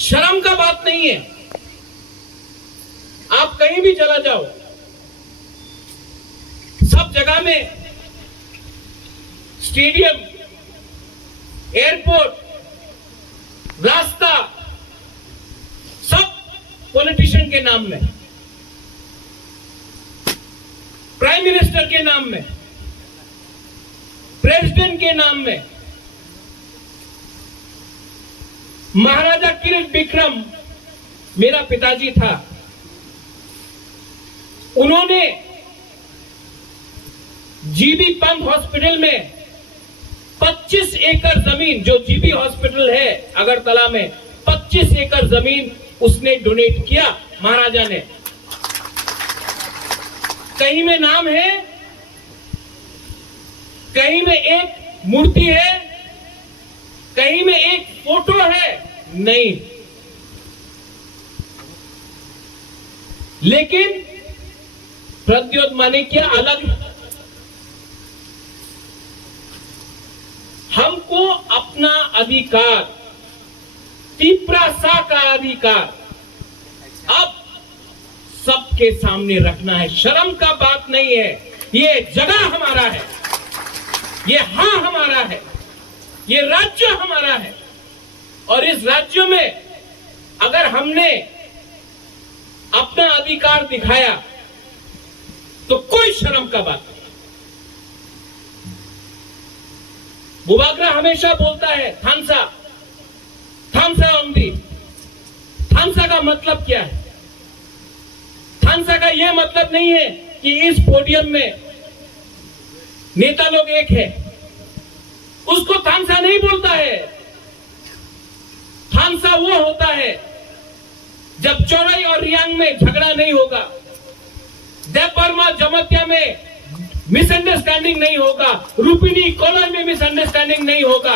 शर्म का बात नहीं है। आप कहीं भी चला जाओ, सब जगह में स्टेडियम, एयरपोर्ट, रास्ता, सब पॉलिटिशियन के नाम में, प्राइम मिनिस्टर के नाम में, प्रेसिडेंट के नाम में। महाराजा किरीट विक्रम मेरा पिताजी था, उन्होंने जीबी पंत हॉस्पिटल में 25 एकड़ जमीन, जो जीबी हॉस्पिटल है अगरतला में, 25 एकड़ जमीन उसने डोनेट किया महाराजा ने। कहीं में नाम है, कहीं में एक मूर्ति है, कहीं में एक फोटो है, नहीं। लेकिन प्रद्योत माणिक्य अलग है। हमको अपना अधिकार, तिपरासा का अधिकार अब सबके सामने रखना है। शर्म का बात नहीं है। ये जगह हमारा है, ये हां हमारा है, ये राज्य हमारा है। और इस राज्य में अगर हमने अपना अधिकार दिखाया तो कोई शर्म का बात नहीं। बुबाग्रा हमेशा बोलता है थांसा, थांसा ओंदी। थांसा का मतलब क्या है? थांसा का यह मतलब नहीं है कि इस पोडियम में नेता लोग एक है, उसको थांसा नहीं बोलता है। थांसा वो होता है जब चौराई और रियांग में झगड़ा नहीं होगा, देव बर्मा जमतिया में मिसअंडरस्टैंडिंग नहीं होगा, रुपिनी कोलन में मिसअंडरस्टैंडिंग नहीं होगा,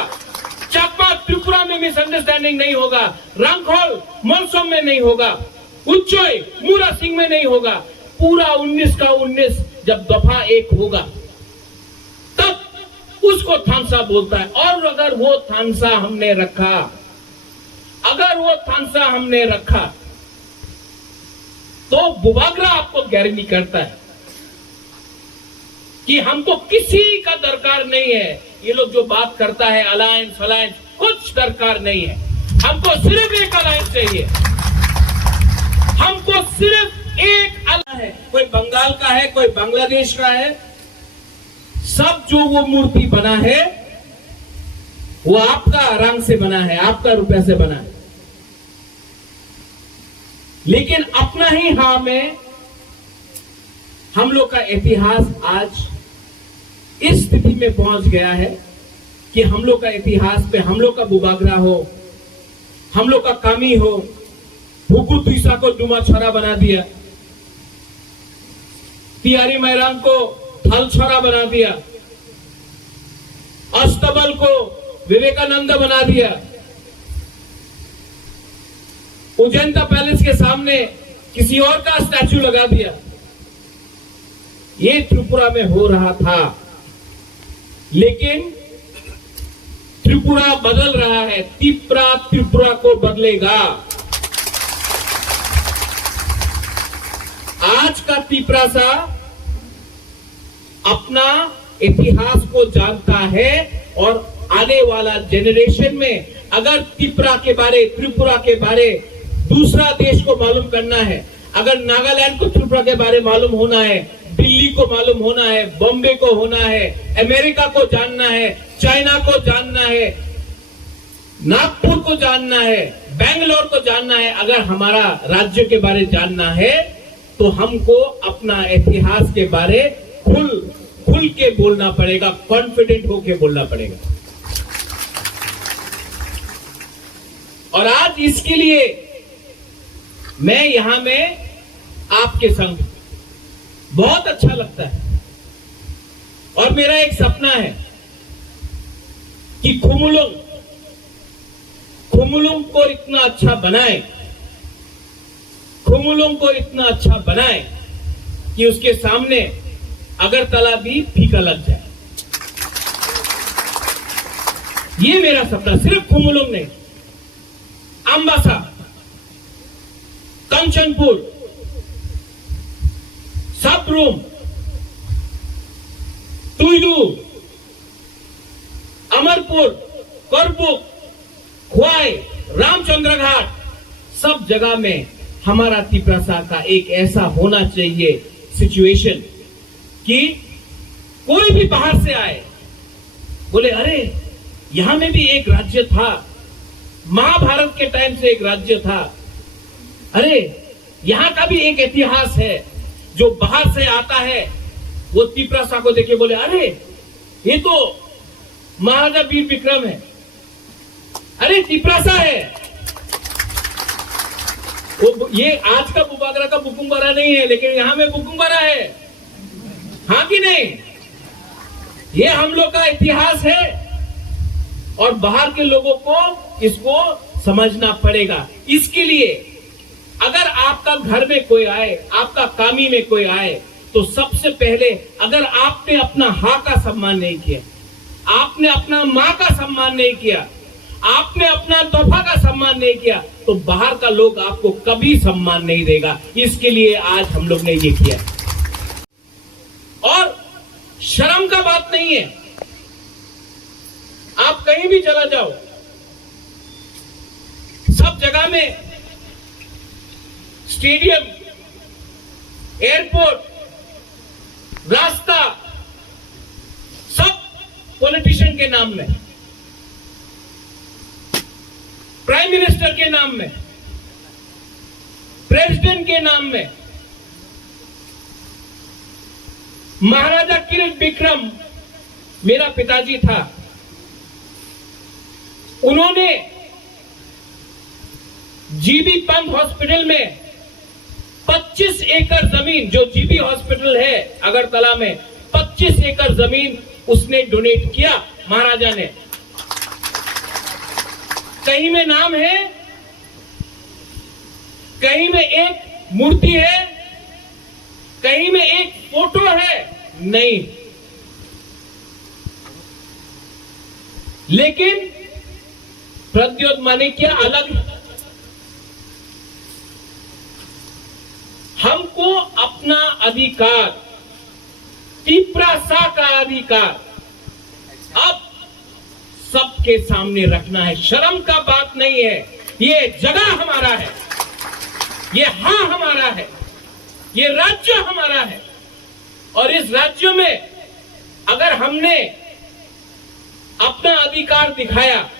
चाकमा त्रिपुरा में मिसअंडरस्टैंडिंग नहीं होगा, रंगखोल मोलसोम में नहीं होगा, उच्चोई मूरा सिंह में नहीं होगा। पूरा 19 का 19 जब दफा एक होगा तब उसको थांसा बोलता है। और अगर वो थांसा हमने रखा, अगर वो थांसा हमने रखा तो बुबाग्रा आपको गारंटी करता है कि हमको किसी का दरकार नहीं है। ये लोग जो बात करता है अलायंस अलायंस, कुछ दरकार नहीं है। हमको सिर्फ एक अलायंस चाहिए, हमको सिर्फ एक अलायंस है। कोई बंगाल का है, कोई बांग्लादेश का है, सब जो वो मूर्ति बना है वो आपका रंग से बना है, आपका रुपया से बना है। लेकिन अपना ही हां में हम लोग का इतिहास आज इस स्थिति में पहुंच गया है कि हम लोग का इतिहास पे हम लोग का बुबाग्रा हो, हम लोग का कामी हो, भुकु तुइसा को डुमा छोरा बना दिया, तियारी मैराम को थल छोरा बना दिया, अस्तबल को विवेकानंद बना दिया, उजैंता पैलेस के सामने किसी और का स्टैचू लगा दिया। ये त्रिपुरा में हो रहा था, लेकिन त्रिपुरा बदल रहा है। त्रिपुरा को बदलेगा। आज का त्रिपुरा अपना इतिहास को जानता है और आने वाला जेनरेशन में अगर त्रिपुरा के बारे दूसरा देश को मालूम करना है, अगर नागालैंड को त्रिपुरा के बारे मालूम होना है, दिल्ली को मालूम होना है, बॉम्बे को होना है, अमेरिका को जानना है, चाइना को जानना है, नागपुर को जानना है, बेंगलोर को जानना है, अगर हमारा राज्य के बारे जानना है तो हमको अपना इतिहास के बारे खुल के बोलना पड़ेगा, कॉन्फिडेंट होके बोलना पड़ेगा। और आज इसके लिए मैं यहां में आपके संग बहुत अच्छा लगता है। और मेरा एक सपना है कि खुमुलुंग को इतना अच्छा बनाए, खुमुलुंग को इतना अच्छा बनाए कि उसके सामने अगरतला भी फीका लग जाए। ये मेरा सपना, सिर्फ खुमुलुंग नहीं, अंबासा, कंचनपुर, सबरूम, तुयलू, अमरपुर, करबुक, ख्वाई, रामचंद्र घाट, सब जगह में हमारा तिपरासा का एक ऐसा होना चाहिए सिचुएशन कि कोई भी बाहर से आए बोले अरे यहां में भी एक राज्य था, महाभारत के टाइम से एक राज्य था, अरे यहां का भी एक इतिहास है। जो बाहर से आता है वो तिपरासा को देखे बोले अरे ये तो महाराजा वीर विक्रम है, अरे तिपरासा है। वो ये आज का बुबागरा का बुकुम्बारा नहीं है, लेकिन यहां में बुकुम्बारा है, हाँ कि नहीं? ये हम लोग का इतिहास है और बाहर के लोगों को इसको समझना पड़ेगा। इसके लिए अगर आपका घर में कोई आए, आपका कामी में कोई आए, तो सबसे पहले अगर आपने अपना हा का सम्मान नहीं किया, आपने अपना माँ का सम्मान नहीं किया, आपने अपना तोहफा का सम्मान नहीं किया, तो बाहर का लोग आपको कभी सम्मान नहीं देगा। इसके लिए आज हम लोग ने ये किया। और शर्म का बात नहीं है, आप कहीं भी चला जाओ, सब जगह में स्टेडियम, एयरपोर्ट, रास्ता, सब पॉलिटिशियन के नाम में, प्राइम मिनिस्टर के नाम में, प्रेसिडेंट के नाम में। महाराजा किरीट विक्रम मेरा पिताजी था, उन्होंने जीबी पंत हॉस्पिटल में 25 एकड़ जमीन, जो जीबी हॉस्पिटल है अगरतला में, 25 एकड़ जमीन उसने डोनेट किया महाराजा ने। कहीं में नाम है, कहीं में एक मूर्ति है, कहीं में एक फोटो है, नहीं। लेकिन प्रद्योत माणिक्य अलग है। हमको अपना अधिकार, तिपरासा का अधिकार अब सबके सामने रखना है। शर्म का बात नहीं है, ये जगह हमारा है, ये हाँ हमारा है, ये राज्य हमारा है। और इस राज्य में अगर हमने अपना अधिकार दिखाया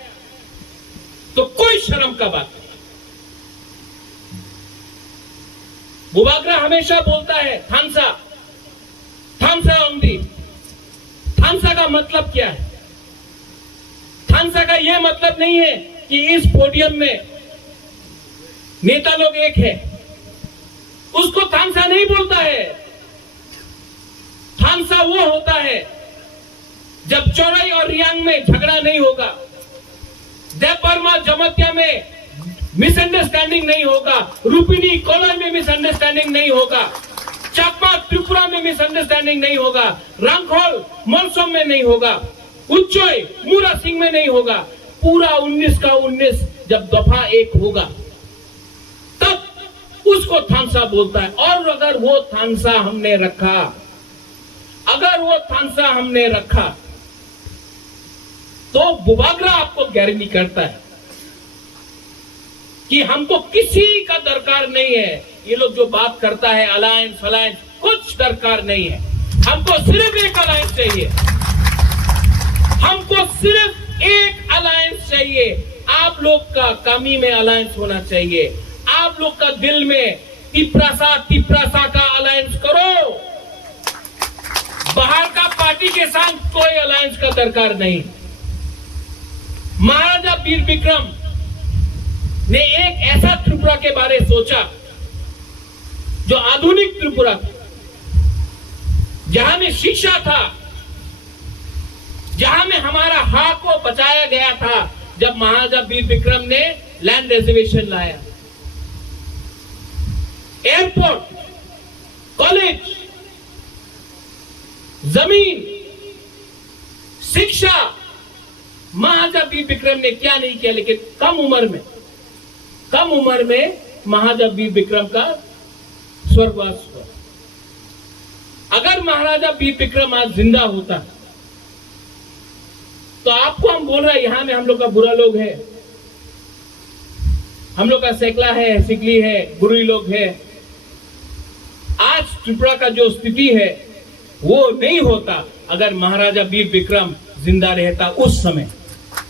तो कोई शर्म का बात नहीं। बुबागरा हमेशा बोलता है थानसा, थानसा ओंदी। थानसा का मतलब क्या है? थानसा का यह मतलब नहीं है कि इस पोडियम में नेता लोग एक है, उसको थानसा नहीं बोलता है। थानसा वो होता है जब चौराई और रियांग में झगड़ा नहीं होगा, देवबर्मा जमतिया में मिसअंडरस्टैंडिंग नहीं होगा, रुपिनी कोलर में मिसअंडरस्टैंडिंग नहीं होगा, चाकमा त्रिपुरा में मिसअंडरस्टैंडिंग नहीं होगा, रंगखोल मोलसोम में नहीं होगा, उच्चोई मूरा सिंह में नहीं होगा। पूरा 19 का 19 जब दफा एक होगा तब उसको थानसा बोलता है। और अगर वो थानसा हमने रखा, अगर वो थानसा हमने रखा तो बुबागरा आपको गारंटी करता है कि हमको किसी का दरकार नहीं है। ये लोग जो बात करता है अलायंस अलायंस, कुछ दरकार नहीं है। हमको सिर्फ एक अलायंस चाहिए, हमको सिर्फ एक अलायंस चाहिए। आप लोग का कामी में अलायंस होना चाहिए, आप लोग का दिल में तिपरासा का अलायंस करो। बाहर का पार्टी के साथ कोई अलायंस का दरकार नहीं। महाराजा वीर विक्रम ने एक ऐसा त्रिपुरा के बारे सोचा जो आधुनिक त्रिपुरा था, जहां में शिक्षा था, जहां में हमारा हक को बचाया गया था। जब महाराजा वीर विक्रम ने लैंड रिजर्वेशन लाया, एयरपोर्ट, कॉलेज, जमीन, शिक्षा, महाराजा वीर विक्रम ने क्या नहीं किया। लेकिन कम उम्र में महाराजा वीर विक्रम का स्वर्गवास हुआ। अगर महाराजा वीर विक्रम आज जिंदा होता तो आपको हम बोल रहे हैं यहां में हम लोग का बुरा लोग है, हम लोग का सैकला है, सिकली है, बुरी लोग है। आज त्रिपुरा का जो स्थिति है वो नहीं होता अगर महाराजा वीर विक्रम जिंदा रहता उस समय।